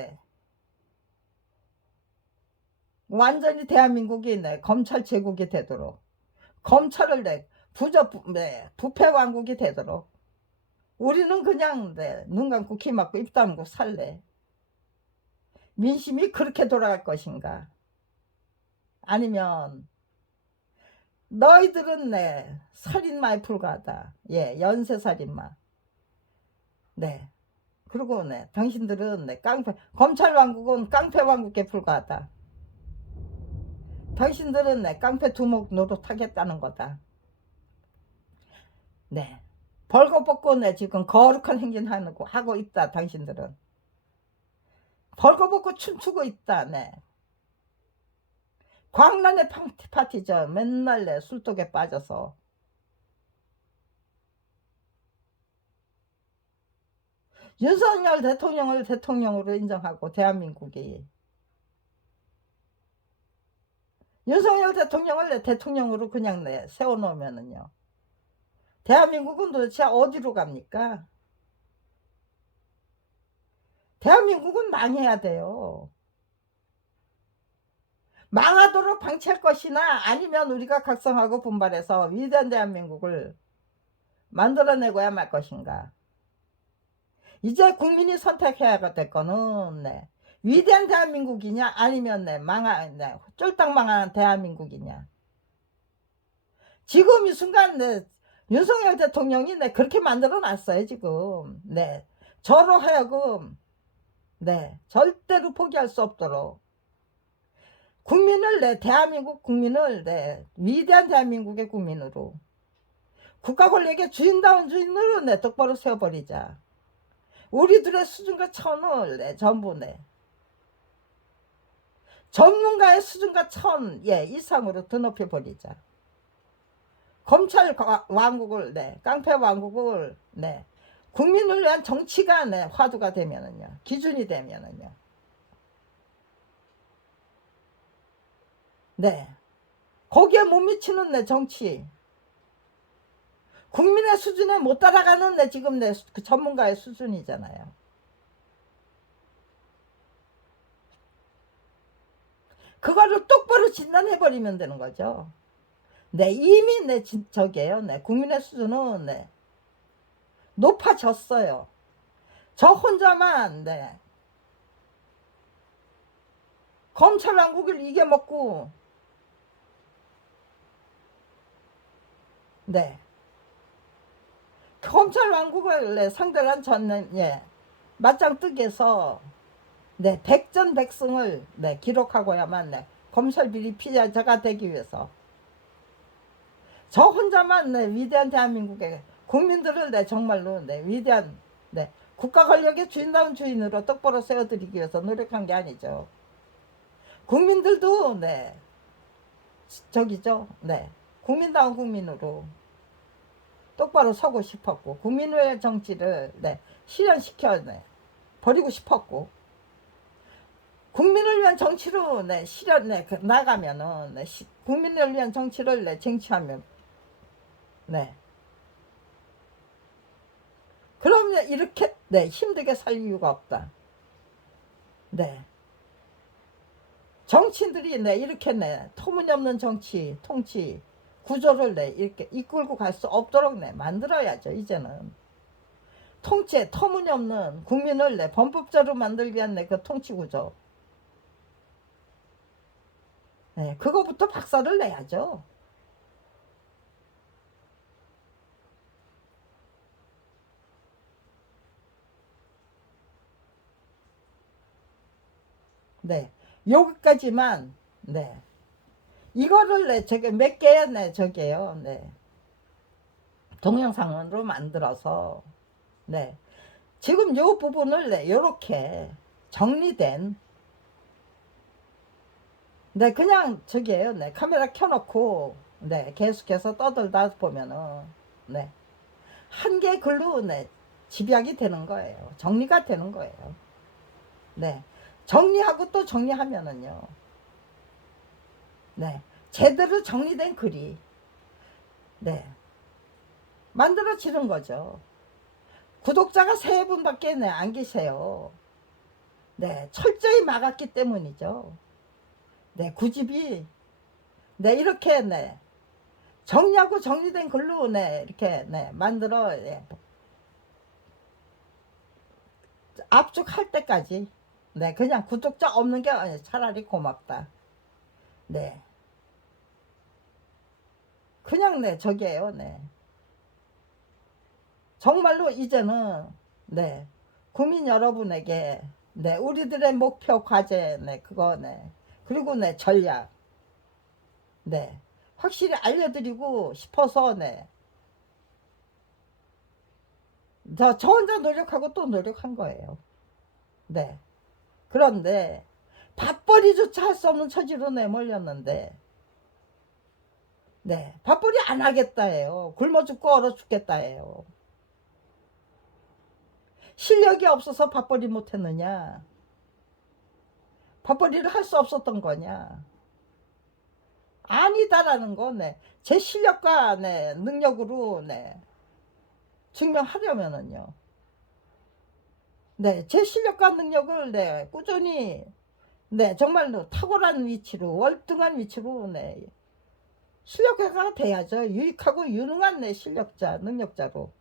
완전히 대한민국이 검찰 제국이 되도록 검찰을 부패 왕국이 되도록 우리는 그냥 눈 감고 귀 막고 입 다물고 살래. 민심이 그렇게 돌아갈 것인가. 아니면 너희들은 살인마에 불과하다. 연쇄살인마. 그리고 당신들은 검찰 왕국은 깡패 왕국에 불과하다. 당신들은 깡패 두목 노릇하겠다는 거다. 벌거벗고 지금 거룩한 행진 하고 있다. 당신들은 벌거벗고 춤추고 있다. 광란의 파티죠. 맨날 술독에 빠져서 윤석열 대통령을 대통령으로 인정하고 대한민국이 윤석열 대통령을 대통령으로 그냥 세워놓으면은요, 대한민국은 도대체 어디로 갑니까? 대한민국은 망해야 돼요. 망하도록 방치할 것이나 아니면 우리가 각성하고 분발해서 위대한 대한민국을 만들어내고야 말 것인가. 이제 국민이 선택해야 될 거는 위대한 대한민국이냐 아니면 쫄딱 망한 대한민국이냐. 지금 이 순간 윤석열 대통령이 그렇게 만들어 놨어요 지금. 저로 하여금 절대로 포기할 수 없도록 국민을 대한민국 국민을 위대한 대한민국의 국민으로 국가 권력의 주인다운 주인으로 똑바로 세워버리자. 우리들의 수준과 천을 전부 전문가의 수준과 천 이상으로 더 높여버리자. 검찰 왕국을 깡패 왕국을 국민을 위한 정치가 화두가 되면은요, 기준이 되면은요, 거기에 못 미치는 정치, 국민의 수준에 못 따라가는 지금 그 전문가의 수준이잖아요. 그거를 똑바로 진단해버리면 되는 거죠. 이미 저게요. 국민의 수준은 높아졌어요. 저 혼자만 검찰 왕국을 이겨먹고 검찰 왕국을 상대로 한 저는 맞짱 뜨기에서 백전백승을 기록하고야만 검찰 비리 피해자가 되기 위해서 저 혼자만 위대한 대한민국의 국민들을 정말로 위대한 국가 권력의 주인다운 주인으로 똑바로 세워드리기 위해서 노력한 게 아니죠. 국민들도 저기죠. 국민다운 국민으로 똑바로 서고 싶었고 국민의 정치를 실현시켜 버리고 싶었고 국민을 위한 정치로 실현 나가면은 국민을 위한 정치를 쟁취하면 그러면 이렇게 힘들게 살 이유가 없다. 정치인들이 이렇게 터무니없는 정치 통치 구조를 이렇게 이끌고 갈 수 없도록 만들어야죠. 이제는 통치 터무니없는 국민을 범법자로 만들기 위한 그 통치 구조 그거부터 박살을 내야죠. 여기까지만 이거를 저게 몇 개의 저게요. 동영상으로 만들어서 지금 요 부분을 요렇게 정리된 그냥 저기에요. 카메라 켜놓고 계속해서 떠들다 보면은 한 개 글로 집약이 되는 거예요. 정리가 되는 거예요. 정리하고 또 정리하면은요. 제대로 정리된 글이 만들어지는 거죠. 구독자가 3분밖에 안 계세요. 철저히 막았기 때문이죠. 9집이 이렇게 정리하고 정리된 글로 이렇게 만들어 압축할 때까지 그냥 구독자 없는 게 차라리 고맙다. 그냥 저기에요. 정말로 이제는 국민 여러분에게 우리들의 목표 과제 그거 그리고 전략 확실히 알려드리고 싶어서 저 혼자 노력하고 또 노력한 거예요. 그런데 밥벌이조차 할 수 없는 처지로 내몰렸는데 밥벌이 안 하겠다 해요. 굶어 죽고 얼어 죽겠다 해요. 실력이 없어서 밥벌이 못했느냐? 밥벌이를 할 수 없었던 거냐? 아니다라는 거, 네. 제 실력과, 네, 능력으로, 네, 증명하려면은요. 네, 제 실력과 능력을, 네, 꾸준히, 네, 정말로 탁월한 위치로, 월등한 위치로, 네, 실력자가 돼야죠. 유익하고 유능한, 네, 실력자, 능력자로.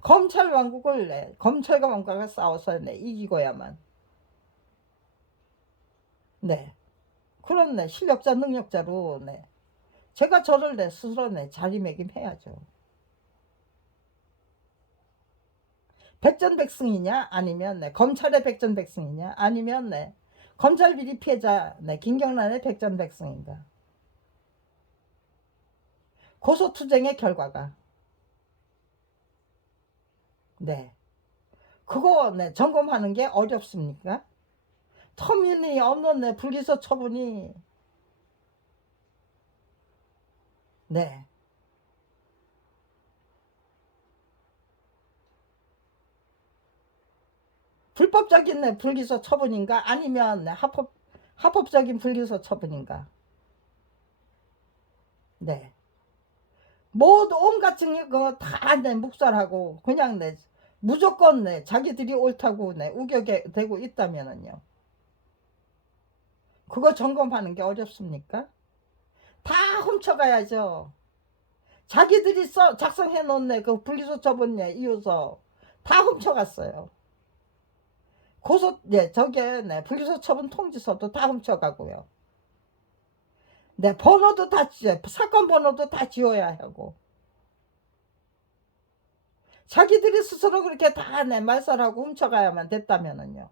검찰 왕국을, 네, 검찰과 왕국과 싸워서, 네, 이기고야만. 네. 그런, 네, 실력자, 능력자로, 네. 제가 저를, 네, 스스로, 네, 자리매김해야죠. 백전백승이냐? 아니면, 네, 검찰의 백전백승이냐? 아니면, 네, 검찰 비리 피해자, 네, 김경란의 백전백승인가? 고소투쟁의 결과가, 네, 그거, 네, 점검하는 게 어렵습니까? 터무니없는, 네, 불기소 처분이, 네, 불법적인, 네, 불기소 처분인가? 아니면, 네, 합법적인 불기소 처분인가? 네. 모두 온갖 증거 그거 다, 네, 묵살하고 그냥, 네, 무조건, 네, 자기들이 옳다고, 네, 우겨게 되고 있다면은요. 그거 점검하는 게 어렵습니까? 다 훔쳐가야죠. 자기들이 작성해 놓은, 네, 그 불기소 처분, 네, 이유서 다 훔쳐갔어요. 네, 저게, 네, 불기소 처분 통지서도 다 훔쳐가고요. 네, 번호도 다 사건 번호도 다 지워야 하고. 자기들이 스스로 그렇게 다, 네, 말살하고 훔쳐가야만 됐다면은요.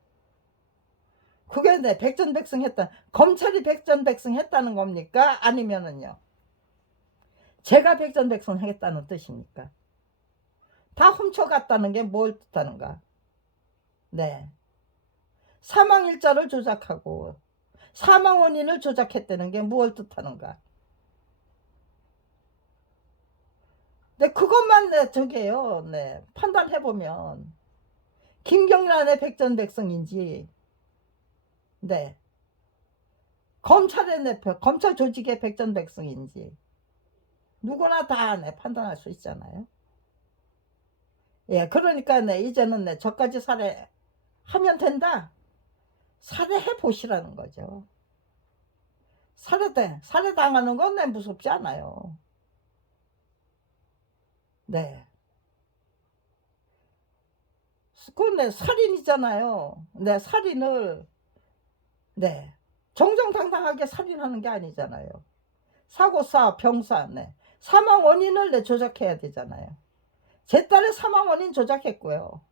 그게, 네, 백전백승했다. 검찰이 백전백승했다는 겁니까? 아니면은요, 제가 백전백승하겠다는 뜻입니까? 다 훔쳐갔다는 게 뭘 뜻하는가? 네, 사망일자를 조작하고 사망 원인을 조작했다는 게 무엇을 뜻하는가? 네, 그것만, 네, 저게요. 네, 판단해 보면 김경란의 백전백승인지, 네, 검찰의, 네, 검찰 조직의 백전백승인지 누구나 다, 네, 판단할 수 있잖아요. 예, 그러니까, 네, 이제는, 네, 저까지 살해하면 된다. 살해해 보시라는 거죠. 살해당하는 건, 네, 무섭지 않아요. 네. 그건, 네, 살인이잖아요. 네, 살인을, 네, 정정당당하게 살인하는 게 아니잖아요. 사고사, 병사, 네, 사망 원인을, 네, 조작해야 되잖아요. 제 딸의 사망 원인 조작했고요.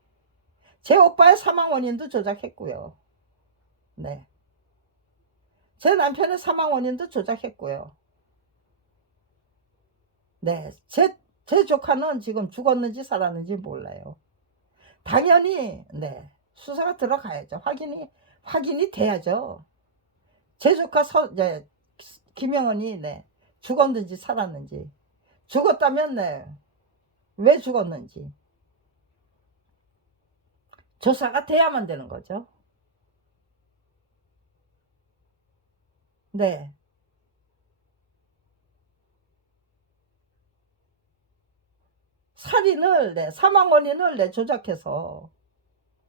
제 오빠의 사망 원인도 조작했고요. 네. 제 남편의 사망 원인도 조작했고요. 네. 제 조카는 지금 죽었는지 살았는지 몰라요. 당연히, 네, 수사가 들어가야죠. 확인이 돼야죠. 제 조카 네, 김영은이, 네, 죽었는지 살았는지. 죽었다면, 네, 왜 죽었는지. 조사가 돼야만 되는 거죠. 네. 살인을, 네, 사망 원인을, 네, 조작해서,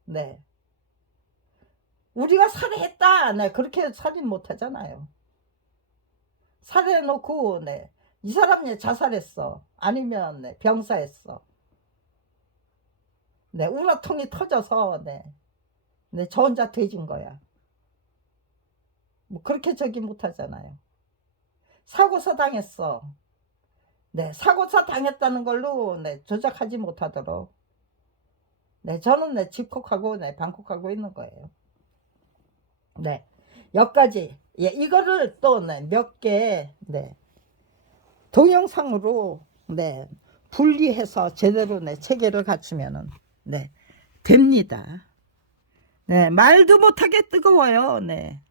네, 우리가 살해했다, 네, 그렇게 살인 못 하잖아요. 살해해놓고, 네, 이 사람이 자살했어, 아니면, 네, 병사했어, 네, 우라통이 터져서, 네, 네, 저 혼자 돼진 거야. 뭐 그렇게 저기 못 하잖아요. 사고사 당했어. 네, 사고사 당했다는 걸로, 네, 조작하지 못하도록, 네, 저는, 네, 집콕하고, 네, 방콕하고 있는 거예요. 네, 여기까지. 예, 이거를 또, 네, 몇 개, 네, 동영상으로, 네, 분리해서 제대로, 네, 체계를 갖추면은, 네, 됩니다. 네, 말도 못하게 뜨거워요. 네.